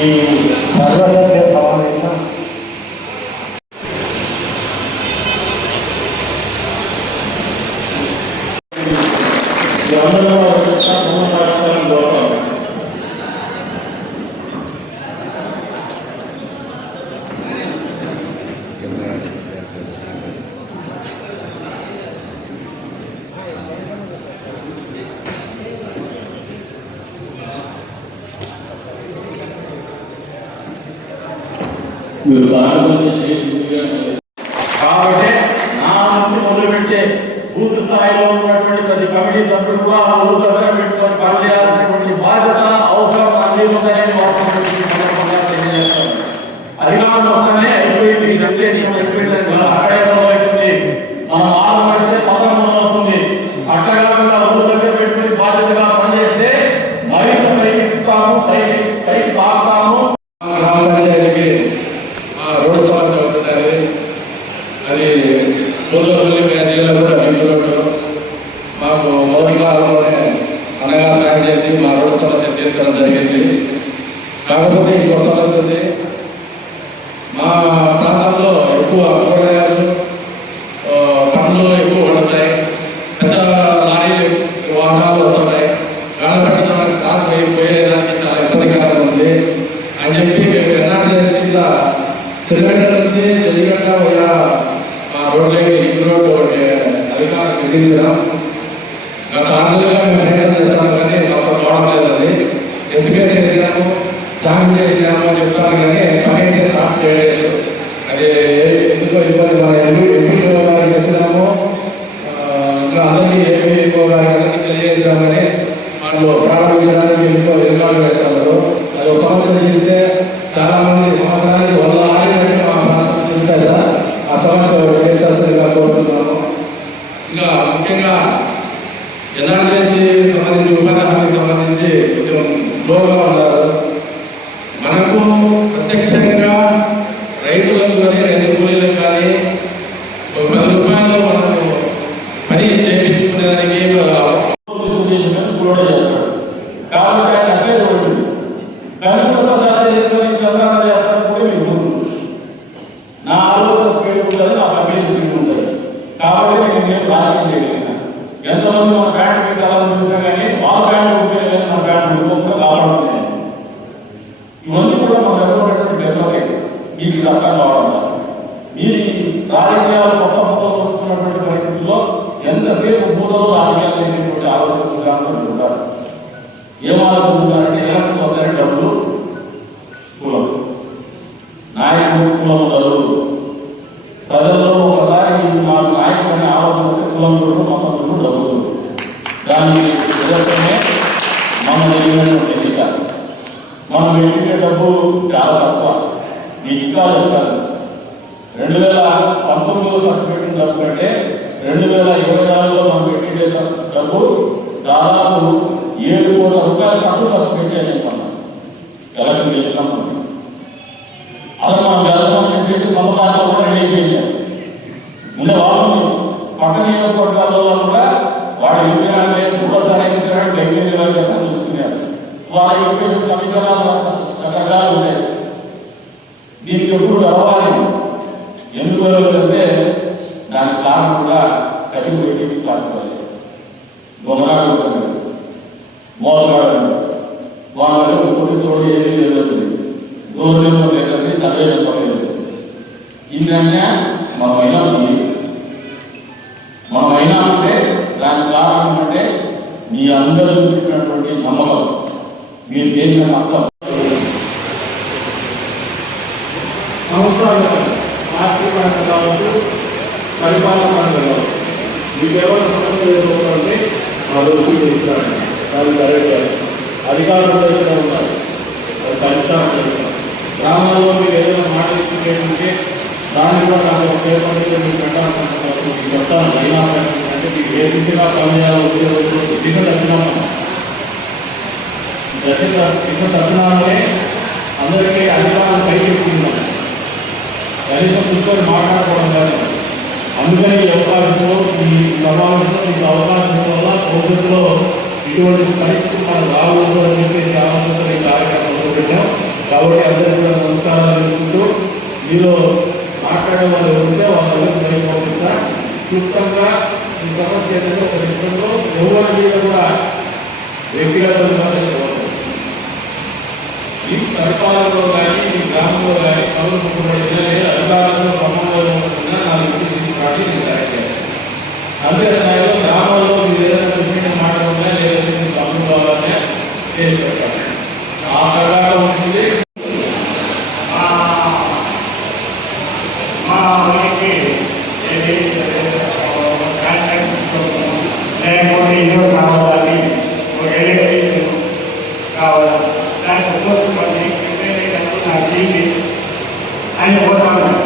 ఈ సర్వసభ్య సమావేశం. ఈ మీరు కాబట్టి నా నుంచి మొదలుపెట్టే బూత్ స్థాయిలో ఉన్నటువంటి ప్రతి కమిటీ సభ్యులు కూడా ఆ ఊరు దగ్గర పెట్టుకొని పనిచేయాల్సినటువంటి బాధ్యత అవసరం అన్ని ఉన్నాయని అధికారం అయిపోయింది అక్కడే మొదలవుతుంది మనం రోజుల జిల్లా కూడా లింక్ మాకు మొదటి కాలంలోనే అనగా చేసి మా రోడ్డు సమస్య తీర్చడం జరిగింది. కాకపోతే ఈ కొత్త వస్తుంది మా గత ఆరులుగా మేము ప్రయత్నం చేస్తాం కానీ మాకు రావడం లేదు అది ఎందుకంటే చేసాము సాయం చేసాము అని చెప్తాను కానీ ఎన్ఆర్జీసీ సంబంధించి ఉపాధి హామీకి సంబంధించి కొంచెం లోగా ఉన్నారు. మనకు ప్రత్యక్షంగా రైతులకు కానీ రైతు కూలీలకు కానీ ఒక పది రూపాయలు మనకు పని చేయించుకునేదానికి కాబట్టి ఆయన అట్లే చూడండి కానీ ఒక్కసారి చంద్రాన చేస్తాను మీకు నా ఆలోచన స్పీడ్ ఉంటుంది నా పని స్పీడ్ ఉంటుంది. కాబట్టి నేను నేను రాజకీయం చేయగలిగిన ఎంతమంది మన ప్యాంట్ పెట్టాలని చూసినా కానీ వాళ్ళ ప్యాంట్ ఉపయోగం మన ప్యాంట్ ఉపయోగం కాపాడుతున్నాయి ఇవన్నీ కూడా మన ఎవరైనటువంటి డెవలప్ మీకు ఇది అర్థం కావడం మీరు ఈ రాజకీయాలు కొత్త కొత్త వస్తున్నటువంటి పరిస్థితుల్లో ఎంతసేపు మూడో రాజకీయాలు చేసేటువంటి ఆలోచన ఉంటారు ఏం ఆలోచిస్తున్నారంటే ఎలక్షన్ వస్తాయని డబ్బులు మనం జరిగినటువంటి మనం పెట్టిన డబ్బు చాలా తక్కువ. నేను ఇంకా చెప్తాను రెండు వేల పంతొమ్మిదిలో ఖర్చు పెట్టిన డబ్బు కంటే రెండు వేల ఇరవై నాలుగులో మనం పెట్టిన డబ్బు దాదాపు ఏడు కోట్ల రూపాయల ఖర్చు ఖర్చు పెట్టాను చెప్పాను ఎలక్షన్ చేసినప్పుడు. అసలు మనం గెలవడం చెప్పేసి సమకాలంలో కూడా రెడీ అయిపోయింది ఉండే వాళ్ళు పక్క నియోజకవర్గాల్లో కూడా వాడు విగ్రహాన్ని పూర్వస్థాయి విగ్రహాన్ని డెబ్బై వేల చెప్పని చూసుకున్నారు వాళ్ళ యొక్క సమీకరణాలు రకరకాలు ఉంటాయి దీనికి ఎప్పుడు రావాలి ఎందుకు అంటే దానికి కారణం కూడా కఠిన పెట్టి కాసుకోవాలి దొంగనాడు ఉంటుంది మోసగాడు వాళ్ళ కొన్ని తోడు ఏమీ లేదు దూరం లేదంటే చదివే చెప్పలేదు ఇందన్నా మనమైనా ఉంది మనమైనా అంటే దానికి కారణం అంటే మీ అందరూ చూపినటువంటి నమ్మకం మీరు చేసిన నష్టం సంవత్సరాలు పార్టీ కావచ్చు పరిపాలన పరంగా కావచ్చు. మీకు ఎవరు సమస్య ఎదుర్కొంటే మా దృష్టికి ఇస్తారండి దాన్ని కరెక్ట్ అధికారులు ఇక్కడ ఉన్నారు అది గ్రామాల్లో మీరు ఏదైనా మాట ఇచ్చిందంటే దాన్ని కూడా నాకు పేపర్లో మీరు పెట్టాల్సిన చెప్తాను అయినా అంటే మీకు ఏ దిశగా పనిచేయాలో ఉద్యోగం దిశ అభినందన రచయిత చిన్న తరుణాలనే అందరికీ అభిమానం కలిగించింది కనీసం కూర్చొని మాట్లాడుకోవడం కాదు. అందుకని ఈ అవకాశంలో ఈ ప్రభావంతో ఈ అవకాశం వల్ల భవిష్యత్తులో ఇటువంటి పరిస్థితి మనం రావద్దు అని చెప్పేసి ఆలోచన ఈ కార్యక్రమం పెట్టాం కాబట్టి అందరికీ కూడా నమస్కారాలు తెలుపుతూ మీలో మాట్లాడే వాళ్ళు ఉంటే వాళ్ళకి సరిపోకుండా క్లుప్తంగా ఈ సమస్య ఒక విషయంలో ఎవరి మీద కూడా వ్యక్తిగతంగా సర్పాలలో కానీ మీ గ్రామంలో కానీ కౌలు కుటుంబంలో అధికారంలో పొందడం నాలుగు కాటి నేను అడిగాను అందుకే దాని సంతోషపడి ఆయన పోతాను